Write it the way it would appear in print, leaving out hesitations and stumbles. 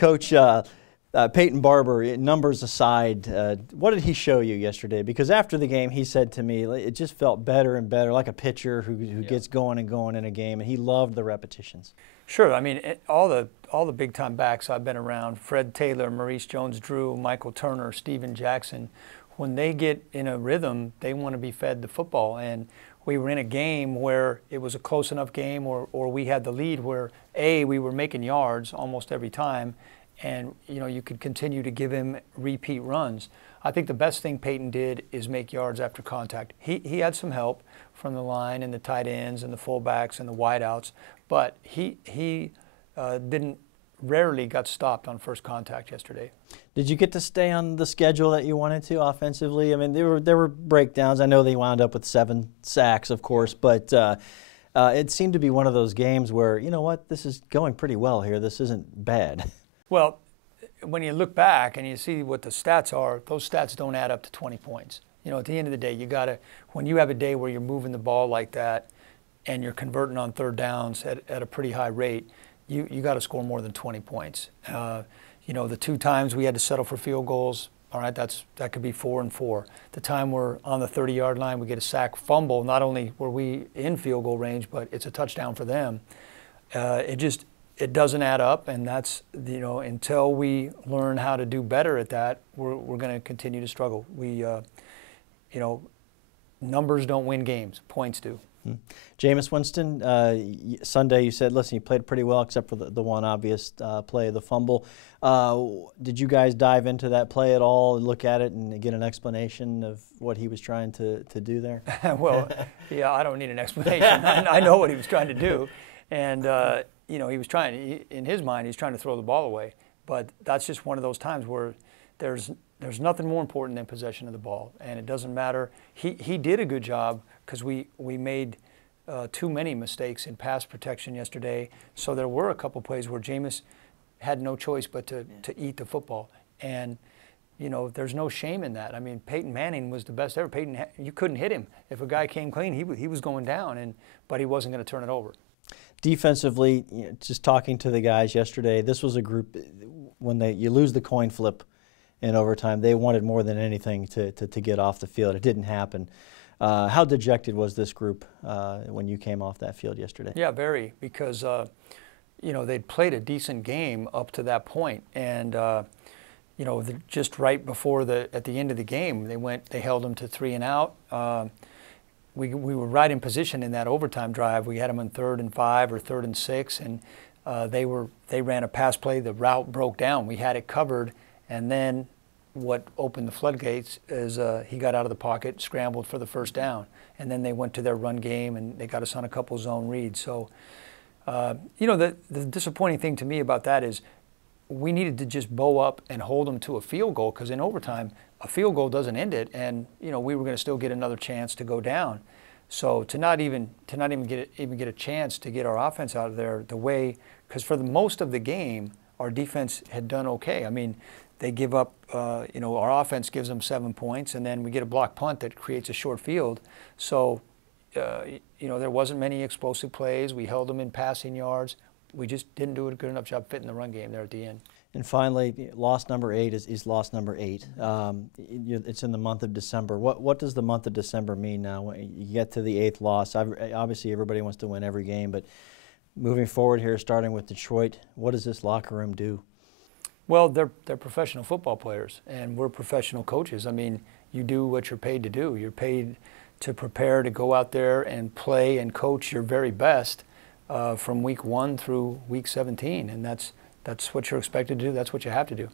Coach, Peyton Barber, numbers aside, what did he show you yesterday? Because after the game, he said to me, it just felt better and better, like a pitcher who gets going and going in a game, and he loved the repetitions. Sure. I mean, all the big-time backs I've been around, Fred Taylor, Maurice Jones-Drew, Michael Turner, Steven Jackson, when they get in a rhythm, they want to be fed the football. And we were in a game where it was a close enough game or we had the lead where, A, we were making yards almost every time, and you could continue to give him repeat runs. I think the best thing Peyton did is make yards after contact. He had some help from the line and the tight ends and the fullbacks and the wideouts, but he rarely got stopped on first contact yesterday. Did you get to stay on the schedule that you wanted to offensively? I mean, there were breakdowns. I know they wound up with 7 sacks, of course, but it seemed to be one of those games where, you know what, this is going pretty well here. This isn't bad. Well, when you look back and you see what the stats are, those stats don't add up to 20 points. At the end of the day, when you have a day where you're moving the ball like that and you're converting on third downs at a pretty high rate, you got to score more than 20 points. The 2 times we had to settle for field goals, all right, that could be 4 and 4. The time we're on the 30-yard line, we get a sack, fumble. Not only were we in field goal range, but it's a touchdown for them. It doesn't add up, and that's, until we learn how to do better at that, we're going to continue to struggle. Numbers don't win games, points do. Jameis Winston, Sunday you said, listen, he played pretty well except for the one obvious play, the fumble. Did you guys dive into that play at all and look at it and get an explanation of what he was trying to do there? Well, yeah, I don't need an explanation. I know what he was trying to do. And, he was in his mind, he's trying to throw the ball away. But that's just one of those times where there's nothing more important than possession of the ball. And it doesn't matter. He did a good job because we made too many mistakes in pass protection yesterday. So there were a couple plays where Jameis had no choice but to eat the football. And, there's no shame in that. I mean, Peyton Manning was the best ever. You couldn't hit him. If a guy came clean, he was going down, but he wasn't going to turn it over. Defensively, just talking to the guys yesterday, this was a group, when you lose the coin flip in overtime, they wanted more than anything to get off the field. It didn't happen. How dejected was this group when you came off that field yesterday? Yeah, very, because they'd played a decent game up to that point, and just right before at the end of the game, they held them to 3 and out. We were right in position in that overtime drive. We had them on 3rd and 5 or 3rd and 6, and they ran a pass play. The route broke down. We had it covered, and then what opened the floodgates is he got out of the pocket, scrambled for the first down, and then they went to their run game and they got us on a couple zone reads. So, the disappointing thing to me about that is we needed to just bow up and hold them to a field goal, because in overtime, a field goal doesn't end it, and we were going to still get another chance to go down. So to not even get a chance to get our offense out of there the way, because for the most of the game, our defense had done okay. I mean, they give up, our offense gives them 7 points, and then we get a block punt that creates a short field. So, there wasn't many explosive plays. We held them in passing yards. We just didn't do a good enough job fitting the run game there at the end. And finally, loss number 8 is loss number 8. It's in the month of December. What does the month of December mean now? When you get to the 8th loss, obviously everybody wants to win every game, but moving forward here, starting with Detroit, what does this locker room do? Well, they're professional football players, and we're professional coaches. I mean, you do what you're paid to do. You're paid to prepare to go out there and play and coach your very best from week 1 through week 17, and that's what you're expected to do. That's what you have to do.